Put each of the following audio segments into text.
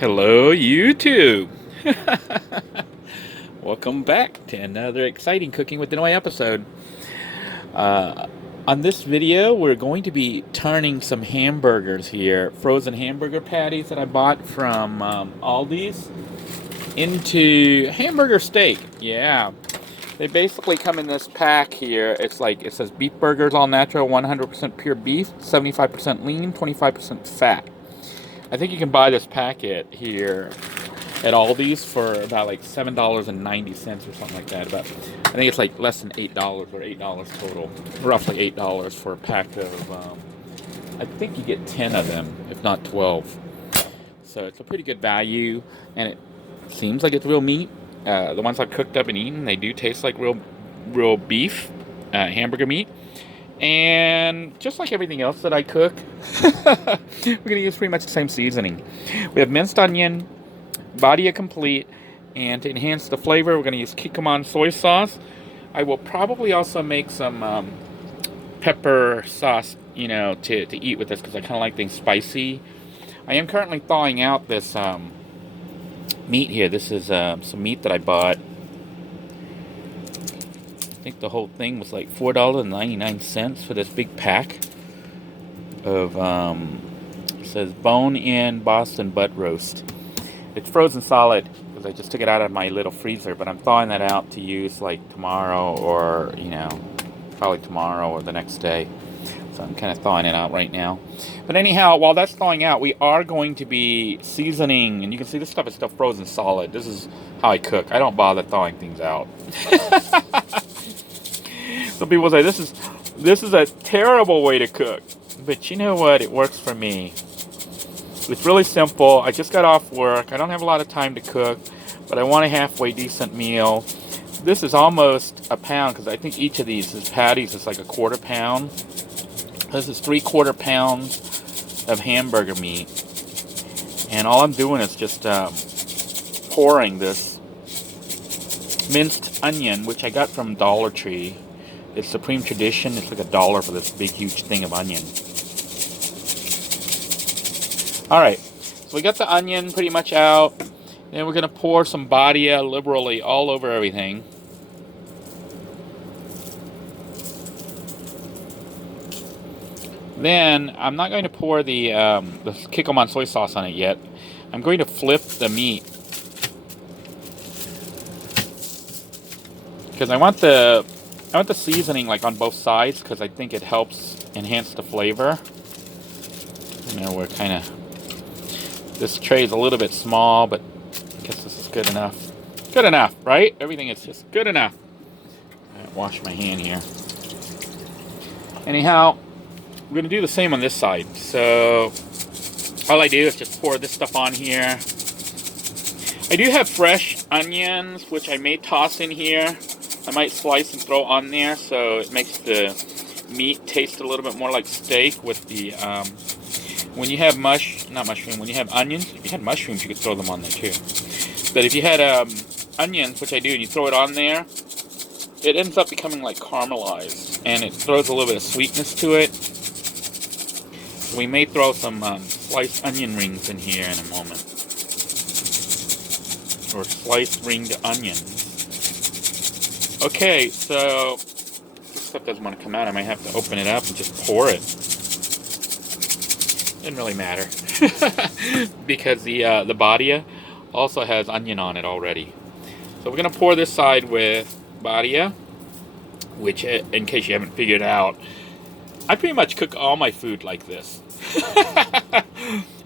Hello, YouTube. Welcome back to another exciting Cooking with Denoy episode. On this video, we're going to be turning some hamburgers here, frozen hamburger patties that I bought from Aldi's, into hamburger steak. Yeah, they basically come in this pack here. It's like, it says beef burgers, all natural, 100% pure beef, 75% lean, 25% fat. I think you can buy this packet here at Aldi's for about like $7.90 or something like that. About, I think it's like less than $8 or $8 total. Roughly $8 for a pack of, I think you get 10 of them, if not 12. So it's a pretty good value, and it seems like it's real meat. The ones I've cooked up and eaten, they do taste like real beef, hamburger meat. And just like everything else that I cook, we're going to use pretty much the same seasoning. We have minced onion, Badia Complete, and to enhance the flavor, we're going to use Kikkoman soy sauce. I will probably also make some pepper sauce, to eat with this because I kind of like things spicy. I am currently thawing out this meat here. This is some meat that I bought. I think the whole thing was like $4.99 for this big pack of, it says bone-in Boston butt roast. It's frozen solid because I just took it out of my little freezer, but I'm thawing that out to use like tomorrow or, probably tomorrow or the next day. So I'm kind of thawing it out right now. But anyhow, while that's thawing out, we are going to be seasoning, and you can see this stuff is still frozen solid. This is how I cook. I don't bother thawing things out. Some people say this is a terrible way to cook, but you know what? It works for me. It's really simple. I just got off work. I don't have a lot of time to cook, but I want a halfway decent meal. This is almost a pound because I think each of these patties is like a quarter pound. This is 3/4 pounds of hamburger meat, and all I'm doing is just pouring this minced onion, which I got from Dollar Tree. It's Supreme Tradition. It's like $1 for this big, huge thing of onion. All right, so we got the onion pretty much out. Then we're going to pour some Badia liberally all over everything. Then I'm not going to pour the Kikkoman soy sauce on it yet. I'm going to flip the meat because I want the seasoning like on both sides because I think it helps enhance the flavor. We're kind of, this tray is a little bit small, but I guess this is good enough. Good enough, right? Everything is just good enough. All right, wash my hand here. Anyhow, we're going to do the same on this side. So all I do is just pour this stuff on here. I do have fresh onions, which I may toss in here. I might slice and throw on there so it makes the meat taste a little bit more like steak with the, when you have when you have onions, if you had mushrooms, you could throw them on there too. But if you had onions, which I do, and you throw it on there, it ends up becoming like caramelized, and it throws a little bit of sweetness to it. We may throw some sliced onion rings in here in a moment, or sliced ringed onions. Okay, so this stuff doesn't want to come out. I might have to open it up and just pour it. Doesn't really matter because the Badia also has onion on it already. So we're gonna pour this side with Badia, which, in case you haven't figured out, I pretty much cook all my food like this.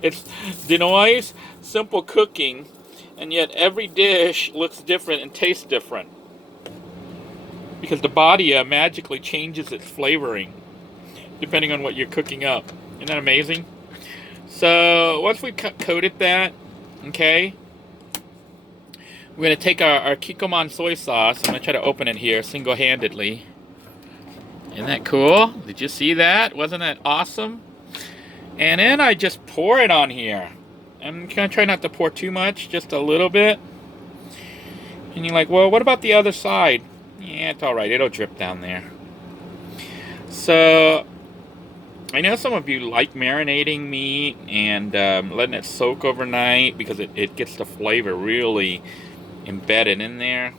It's Denoy's simple cooking, and yet every dish looks different and tastes different because the Badia magically changes its flavoring depending on what you're cooking up. Isn't that amazing? So once we coated that, okay, we're going to take our Kikkoman soy sauce. I'm going to try to open it here single-handedly. Isn't that cool? Did you see that? Wasn't that awesome? And then I just pour it on here. I'm going to try not to pour too much, just a little bit. And you're like, well, what about the other side? Yeah, it's all right. It'll drip down there. So I know some of you like marinating meat and letting it soak overnight because it gets the flavor really embedded in there.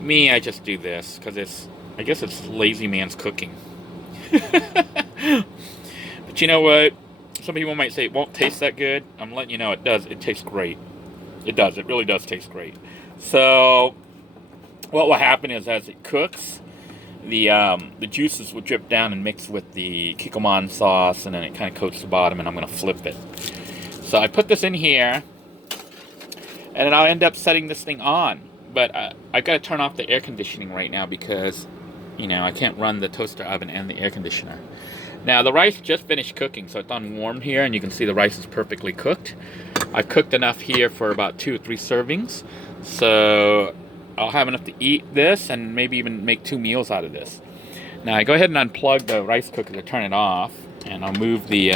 Me, I just do this because I guess it's lazy man's cooking. But you know what? Some people might say it won't taste that good. I'm letting you know it does. It tastes great. It does. It really does taste great. So what will happen is as it cooks, the juices will drip down and mix with the kikkoman sauce, and then it kind of coats the bottom, and I'm going to flip it. So I put this in here, and then I'll end up setting this thing on. But I've got to turn off the air conditioning right now because, I can't run the toaster oven and the air conditioner. Now, the rice just finished cooking, so it's unwarmed here, and you can see the rice is perfectly cooked. I've cooked enough here for about 2 or 3 servings, so I'll have enough to eat this and maybe even make 2 meals out of this. Now, I go ahead and unplug the rice cooker to turn it off, and I'll move the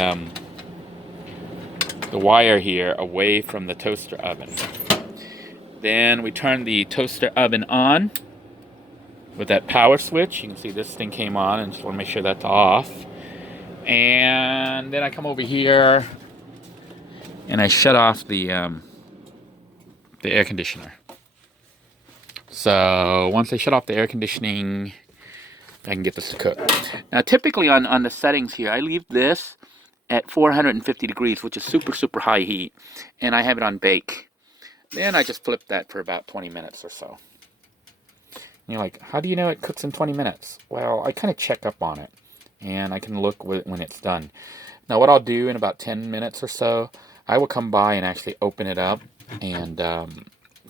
wire here away from the toaster oven. Then we turn the toaster oven on with that power switch. You can see this thing came on, and just want to make sure that's off. And then I come over here and I shut off the air conditioner. So once I shut off the air conditioning, I can get this to cook. Now typically on the settings here, I leave this at 450 degrees, which is super, super high heat. And I have it on bake. Then I just flip that for about 20 minutes or so. And you're like, how do you know it cooks in 20 minutes? Well, I kind of check up on it. And I can look when it's done. Now what I'll do in about 10 minutes or so, I will come by and actually open it up and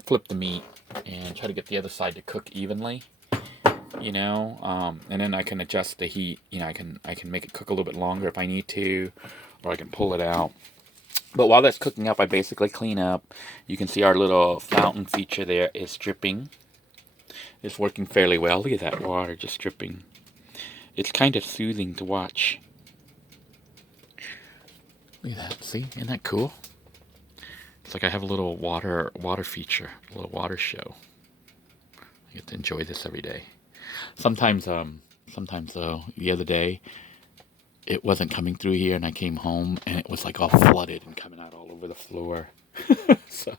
flip the meat and try to get the other side to cook evenly, and then I can adjust the heat. I can make it cook a little bit longer if I need to, or I can pull it out. But while that's cooking up, I basically clean up. You can see our little fountain feature there is dripping. It's working fairly well. Look at that water just dripping. It's kind of soothing to watch. Look at that. See? Isn't that cool? It's like I have a little water feature, a little water show. I get to enjoy this every day. Sometimes though, the other day, it wasn't coming through here, and I came home, and it was like all flooded and coming out all over the floor. So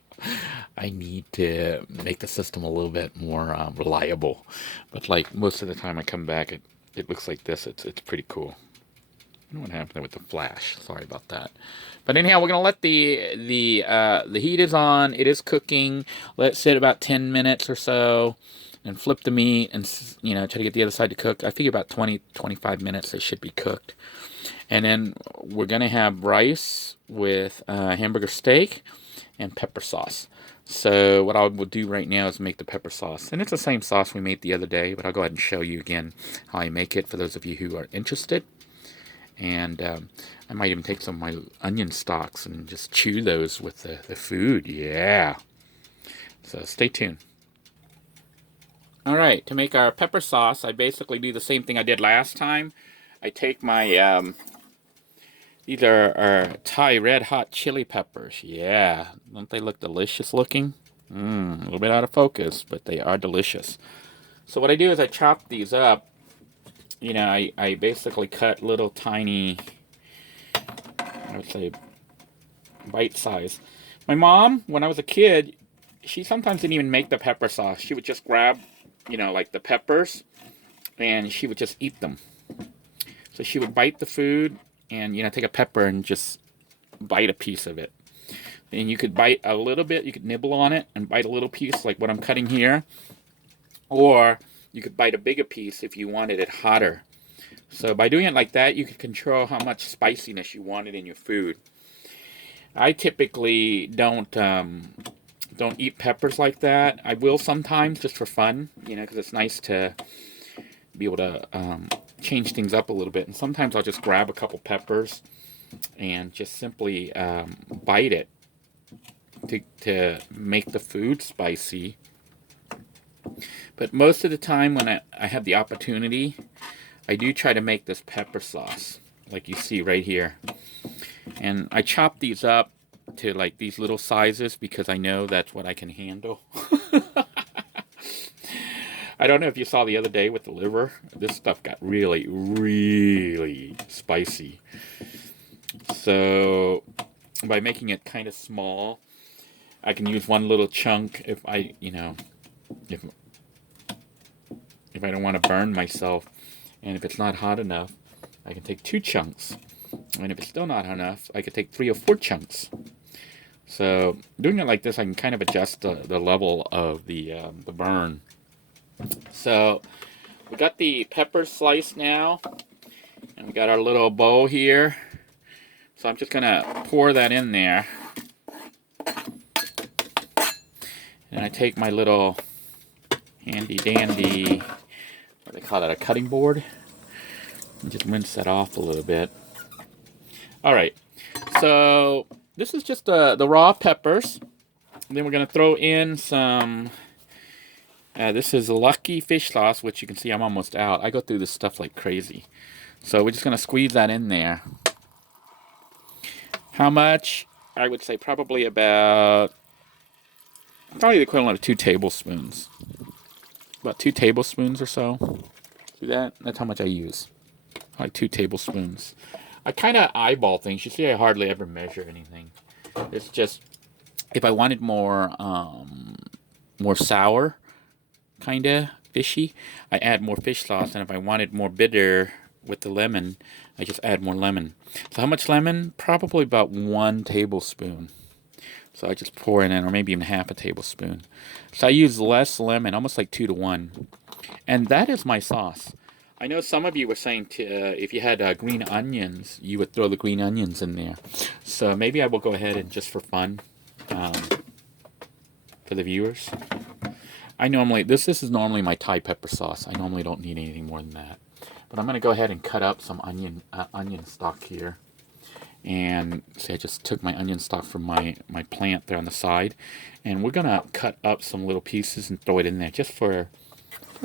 I need to make the system a little bit more reliable. But like most of the time I come back, it looks like this. It's pretty cool. I don't know what happened there with the flash. Sorry about that. But anyhow, we're gonna let the heat is on. It is cooking. Let it sit about 10 minutes or so, and flip the meat and try to get the other side to cook. I figure about 20-25 minutes it should be cooked. And then we're gonna have rice with hamburger steak and pepper sauce. So what I will do right now is make the pepper sauce. And it's the same sauce we made the other day, but I'll go ahead and show you again how I make it for those of you who are interested. And I might even take some of my onion stalks and just chew those with the food. Yeah. So stay tuned. All right, to make our pepper sauce, I basically do the same thing I did last time. I take my, these are Thai red hot chili peppers. Yeah, don't they look delicious looking? A little bit out of focus, but they are delicious. So what I do is I chop these up. I basically cut little tiny, I would say, bite size. My mom, when I was a kid, she sometimes didn't even make the pepper sauce. She would just grab, like the peppers, and she would just eat them. So she would bite the food and, take a pepper and just bite a piece of it. And you could bite a little bit, you could nibble on it and bite a little piece like what I'm cutting here. Or you could bite a bigger piece if you wanted it hotter. So by doing it like that, you can control how much spiciness you wanted in your food. I typically don't eat peppers like that. I will sometimes just for fun, because it's nice to be able to change things up a little bit. And sometimes I'll just grab a couple peppers and just simply bite it to make the food spicy. But most of the time when I have the opportunity, I do try to make this pepper sauce, like you see right here. And I chop these up to like these little sizes because I know that's what I can handle. I don't know if you saw the other day with the liver. This stuff got really, really spicy. So by making it kind of small, I can use one little chunk if I, if I don't want to burn myself. And if it's not hot enough, I can take 2 chunks. And if it's still not hot enough, I could take 3 or 4 chunks. So doing it like this, I can kind of adjust the level of the burn. So we got the peppers sliced now, and we got our little bowl here. So I'm just gonna pour that in there, and I take my little handy dandy, what do they call it, a cutting board, and just rinse that off a little bit. All right, so this is just the raw peppers. And then we're gonna throw in some. This is Lucky fish sauce, which you can see I'm almost out. I go through this stuff like crazy. So we're just going to squeeze that in there. How much? I would say probably the equivalent of 2 tablespoons. About 2 tablespoons or so. See that? That's how much I use. Like 2 tablespoons. I kind of eyeball things. You see, I hardly ever measure anything. It's just, if I wanted more sour, kind of fishy, I add more fish sauce, and if I wanted more bitter with the lemon, I just add more lemon. So how much lemon? Probably about 1 tablespoon. So I just pour it in, or maybe even half a tablespoon. So I use less lemon, almost like 2 to 1. And that is my sauce. I know some of you were saying if you had green onions, you would throw the green onions in there. So maybe I will go ahead and, just for fun, for the viewers, this is normally my Thai pepper sauce. I normally don't need anything more than that. But I'm going to go ahead and cut up some onion stock here. And see, I just took my onion stock from my plant there on the side. And we're going to cut up some little pieces and throw it in there just for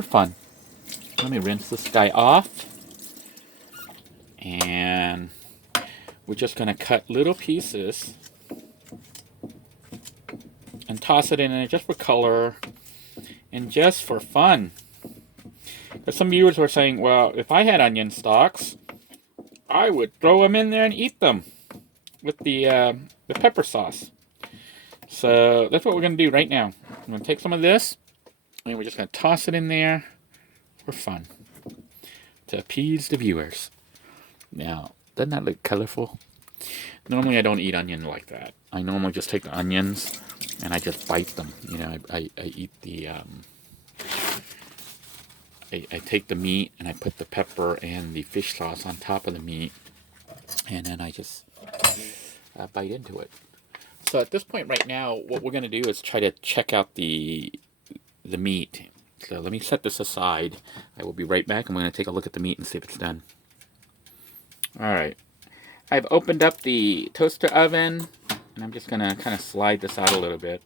fun. Let me rinse this guy off. And we're just going to cut little pieces and toss it in there just for color. And just for fun. Because some viewers were saying, well, if I had onion stalks, I would throw them in there and eat them with the pepper sauce. So that's what we're going to do right now. I'm going to take some of this, and we're just going to toss it in there for fun, to appease the viewers. Now, doesn't that look colorful? Normally I don't eat onion like that. I normally just take the onions and I just bite them. I eat the, I take the meat and I put the pepper and the fish sauce on top of the meat, and then I just bite into it. So at this point right now, what we're going to do is try to check out the meat. So let me set this aside. I will be right back. I'm going to take a look at the meat and see if it's done. Alright. I've opened up the toaster oven, and I'm just going to kind of slide this out a little bit.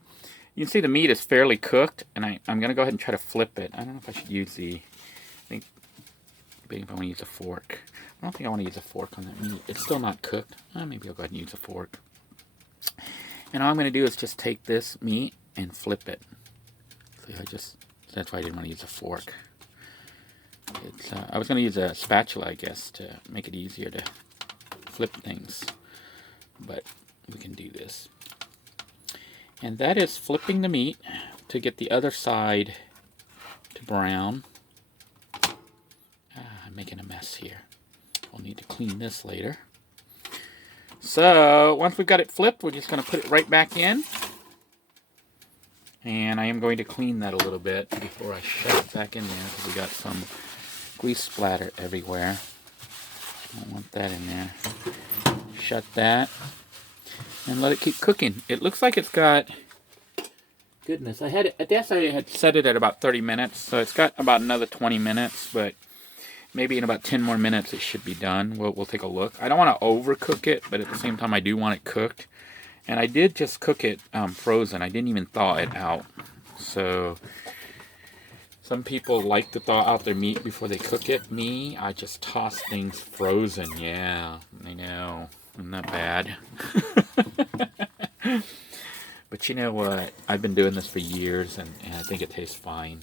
You can see the meat is fairly cooked, and I'm going to go ahead and try to flip it. I don't know if I should use I think if I want to use a fork. I don't think I want to use a fork on that meat. It's still not cooked. Maybe I'll go ahead and use a fork. And all I'm going to do is just take this meat and flip it. See, that's why I didn't want to use a fork. I was going to use a spatula, I guess, to make it easier to flip things, but we can do this. And that is flipping the meat to get the other side to brown. I'm making a mess here. We'll need to clean this later. So once we've got it flipped, we're just going to put it right back in. And I am going to clean that a little bit before I shove it back in there, because we got some grease splatter everywhere. I don't want that in there. Shut that. And let it keep cooking. It looks like it's got... Goodness, I guess I had set it at about 30 minutes, so it's got about another 20 minutes, but maybe in about 10 more minutes it should be done. We'll take a look. I don't want to overcook it, but at the same time I do want it cooked. And I did just cook it frozen. I didn't even thaw it out. So some people like to thaw out their meat before they cook it. Me, I just toss things frozen. Yeah, I know. Isn't that bad? But But you know what? I've been doing this for years, and I think it tastes fine.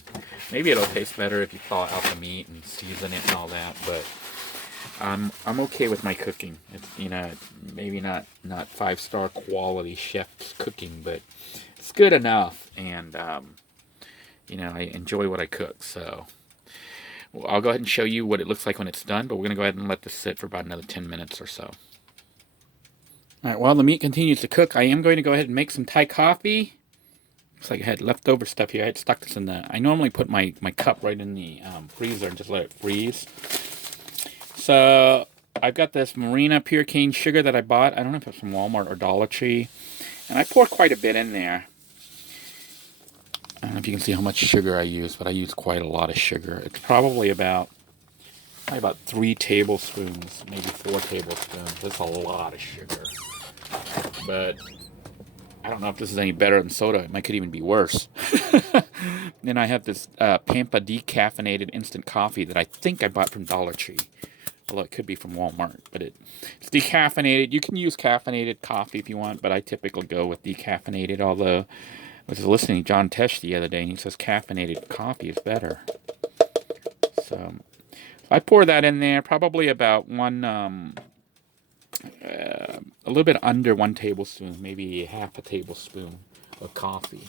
Maybe it'll taste better if you thaw out the meat and season it and all that, but I'm okay with my cooking. It's, you know, maybe not 5-star quality chef's cooking, but it's good enough, and you know, I enjoy what I cook. So well, I'll go ahead and show you what it looks like when it's done, but we're gonna go ahead and let this sit for about another 10 minutes or so. All right, while the meat continues to cook, I am going to go ahead and make some Thai coffee. Looks like I had leftover stuff here. I had stuck this in the... I normally put my cup right in the freezer and just let it freeze. So I've got this Marina Pure Cane Sugar that I bought. I don't know if it's from Walmart or Dollar Tree. And I poured quite a bit in there. I don't know if you can see how much sugar I use, but I use quite a lot of sugar. It's probably about 3 tablespoons, maybe 4 tablespoons. That's a lot of sugar. But I don't know if this is any better than soda. It could even be worse. Then I have this Pampa decaffeinated instant coffee that I think I bought from Dollar Tree. Although it could be from Walmart. But it's decaffeinated. You can use caffeinated coffee if you want, but I typically go with decaffeinated. Although I was listening to John Tesh the other day, and he says caffeinated coffee is better. So I pour that in there, probably about a little bit under 1 tablespoon, maybe half a tablespoon of coffee.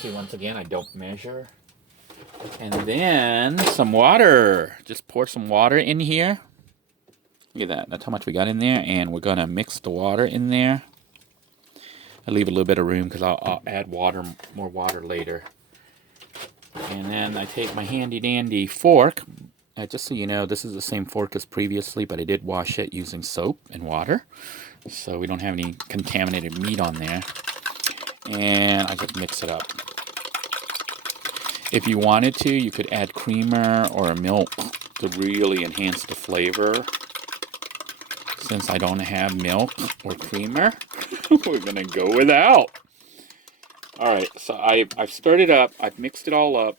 See, once again, I don't measure. And then some water. Just pour some water in here. Look at that. That's how much we got in there. And we're going to mix the water in there. I leave a little bit of room because I'll add more water later. And then I take my handy dandy fork. Just so you know, this is the same fork as previously, but I did wash it using soap and water. So we don't have any contaminated meat on there. And I just mix it up. If you wanted to, you could add creamer or milk to really enhance the flavor. Since I don't have milk or creamer, we're going to go without. Alright, so I've stirred it up. I've mixed it all up.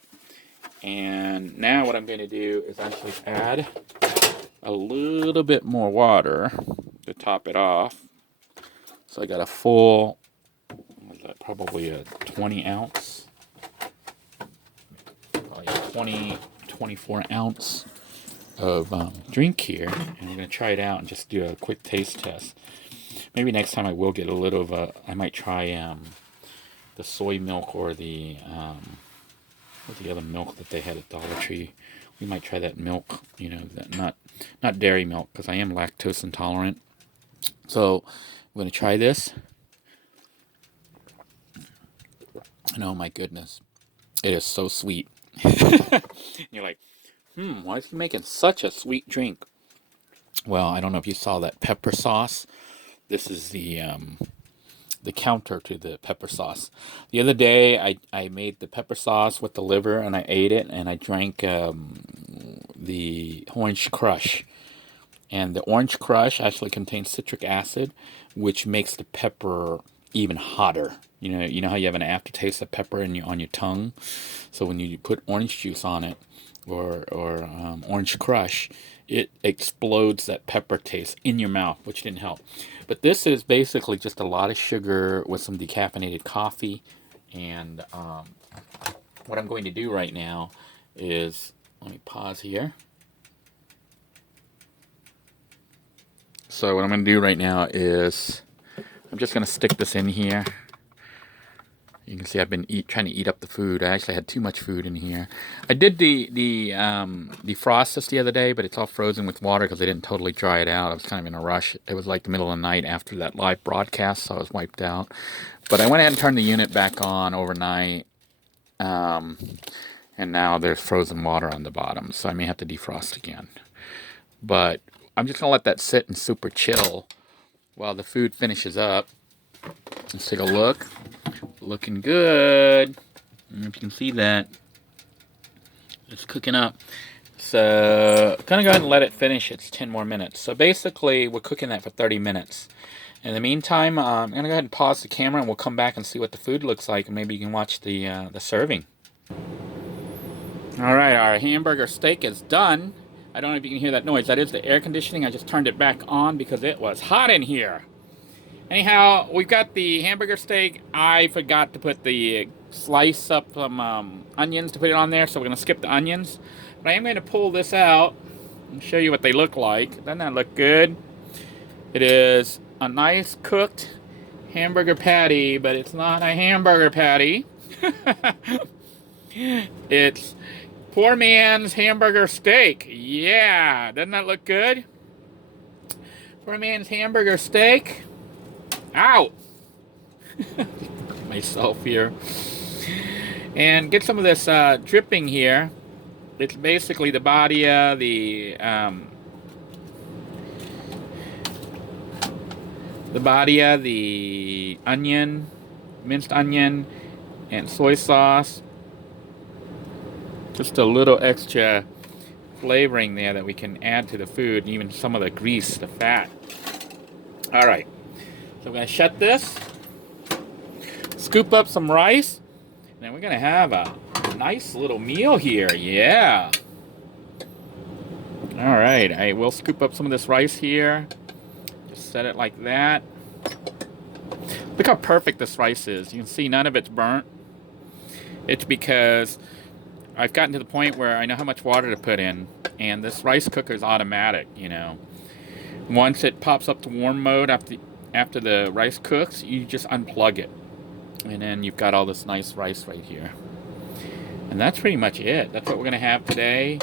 And now what I'm going to do is actually add a little bit more water to top it off. So I got a full, what is that, probably a 20 ounce, probably 24 ounce of drink here. And we're going to try it out and just do a quick taste test. Maybe next time I will get a little of I might try the soy milk or the other milk that they had at Dollar Tree. We might try that milk, you know, that not dairy milk, because I am lactose intolerant. So I'm going to try this. And oh my goodness, it is so sweet. You're like, why is he making such a sweet drink? Well, I don't know if you saw that pepper sauce. This is the counter to the pepper sauce. The other day, I made the pepper sauce with the liver, and I ate it, and I drank the orange crush. And the orange crush actually contains citric acid, which makes the pepper even hotter. You know how you have an aftertaste of pepper on your tongue? So when you put orange juice on it, or orange crush, it explodes that pepper taste in your mouth, which didn't help. But this is basically just a lot of sugar with some decaffeinated coffee. And what I'm going to do right now is, let me pause here. So what I'm going to do right now is, I'm just going to stick this in here. You can see I've been trying to eat up the food. I actually had too much food in here. I did defrost this the other day, but it's all frozen with water because I didn't totally dry it out. I was kind of in a rush. It was like the middle of the night after that live broadcast, so I was wiped out. But I went ahead and turned the unit back on overnight, and now there's frozen water on the bottom, so I may have to defrost again. But I'm just going to let that sit and super chill while the food finishes up. Let's take a look. Looking good. I don't know if you can see that. It's cooking up. So, I'm going to go ahead and let it finish. It's 10 more minutes. So, basically, we're cooking that for 30 minutes. In the meantime, I'm going to go ahead and pause the camera, and we'll come back and see what the food looks like, and maybe you can watch the serving. All right, our hamburger steak is done. I don't know if you can hear that noise. That is the air conditioning. I just turned it back on because it was hot in here. Anyhow, we've got the hamburger steak. I forgot to put the slice up some onions to put it on there, so we're going to skip the onions. But I am going to pull this out and show you what they look like. Doesn't that look good? It is a nice cooked hamburger patty, but it's not a hamburger patty. It's poor man's hamburger steak. Yeah, doesn't that look good? Poor man's hamburger steak. Ow! Myself here. And get some of this dripping here. It's basically the badia, the onion, minced onion, and soy sauce. Just a little extra flavoring there that we can add to the food, and even some of the grease, the fat. All right. So we're going to shut this, scoop up some rice, and then we're going to have a nice little meal here. Yeah. All right. I will scoop up some of this rice here. Just set it like that. Look how perfect this rice is. You can see none of it's burnt. It's because I've gotten to the point where I know how much water to put in, and this rice cooker is automatic, you know. Once it pops up to warm mode after the rice cooks, you just unplug it. And then you've got all this nice rice right here. And that's pretty much it. That's what we're going to have today.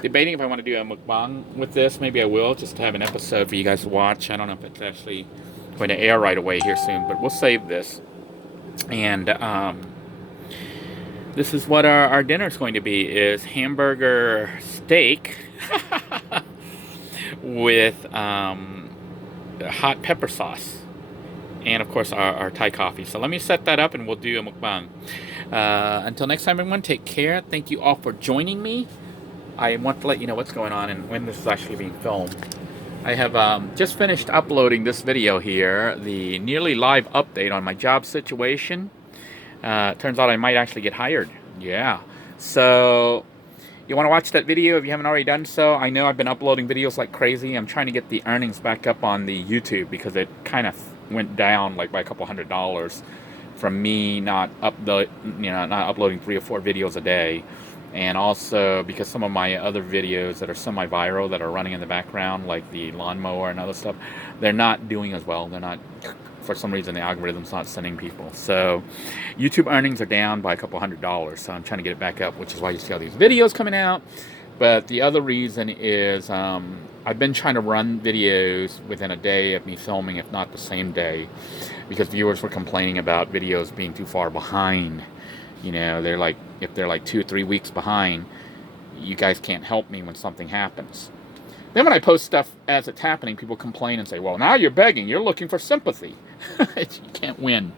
Debating if I want to do a mukbang with this. Maybe I will, just to have an episode for you guys to watch. I don't know if it's actually going to air right away here soon, but we'll save this. And this is what our dinner is going to be, is hamburger steak with hot pepper sauce, and of course our Thai coffee. So let me set that up and we'll do a mukbang. Until next time, everyone, take care. Thank you all for joining me. I want to let you know what's going on and when this is actually being filmed. I have just finished uploading this video here, the nearly live update on my job situation. Turns out I might actually get hired. Yeah. So you want to watch that video if you haven't already done so. I know I've been uploading videos like crazy. I'm trying to get the earnings back up on the YouTube because it kind of went down like by a couple $100 from me not uploading 3 or 4 videos a day, and also because some of my other videos that are semi-viral that are running in the background, like the lawnmower and other stuff, they're not doing as well. They're not, for some reason the algorithm's not sending people. So YouTube earnings are down by a couple $100, so I'm trying to get it back up, which is why you see all these videos coming out. But the other reason is I've been trying to run videos within a day of me filming, if not the same day, because viewers were complaining about videos being too far behind. You know, they're like, if they're like 2 or 3 weeks behind, you guys can't help me when something happens. Then when I post stuff as it's happening, people complain and say, well, now you're begging, you're looking for sympathy. You can't win.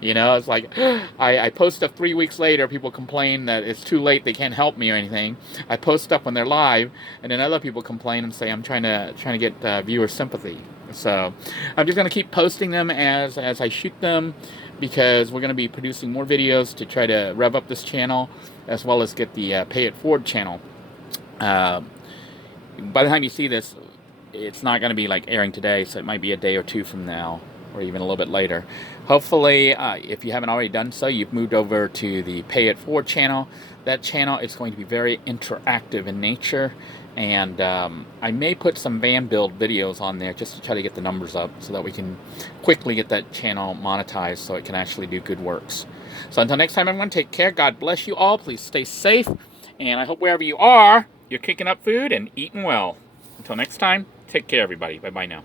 You know, it's like, I post stuff 3 weeks later, people complain that it's too late, they can't help me or anything. I post stuff when they're live, and then other people complain and say I'm trying to get viewer sympathy. So I'm just going to keep posting them as I shoot them, because we're going to be producing more videos to try to rev up this channel, as well as get the Pay It Forward channel. By the time you see this, it's not going to be like airing today, so it might be a day or 2 from now, or even a little bit later. Hopefully, if you haven't already done so, you've moved over to the Pay It Forward channel. That channel is going to be very interactive in nature, and I may put some van build videos on there just to try to get the numbers up, so that we can quickly get that channel monetized so it can actually do good works. So until next time, everyone, take care. God bless you all. Please stay safe, and I hope wherever you are, you're kicking up food and eating well. Until next time, take care, everybody. Bye-bye now.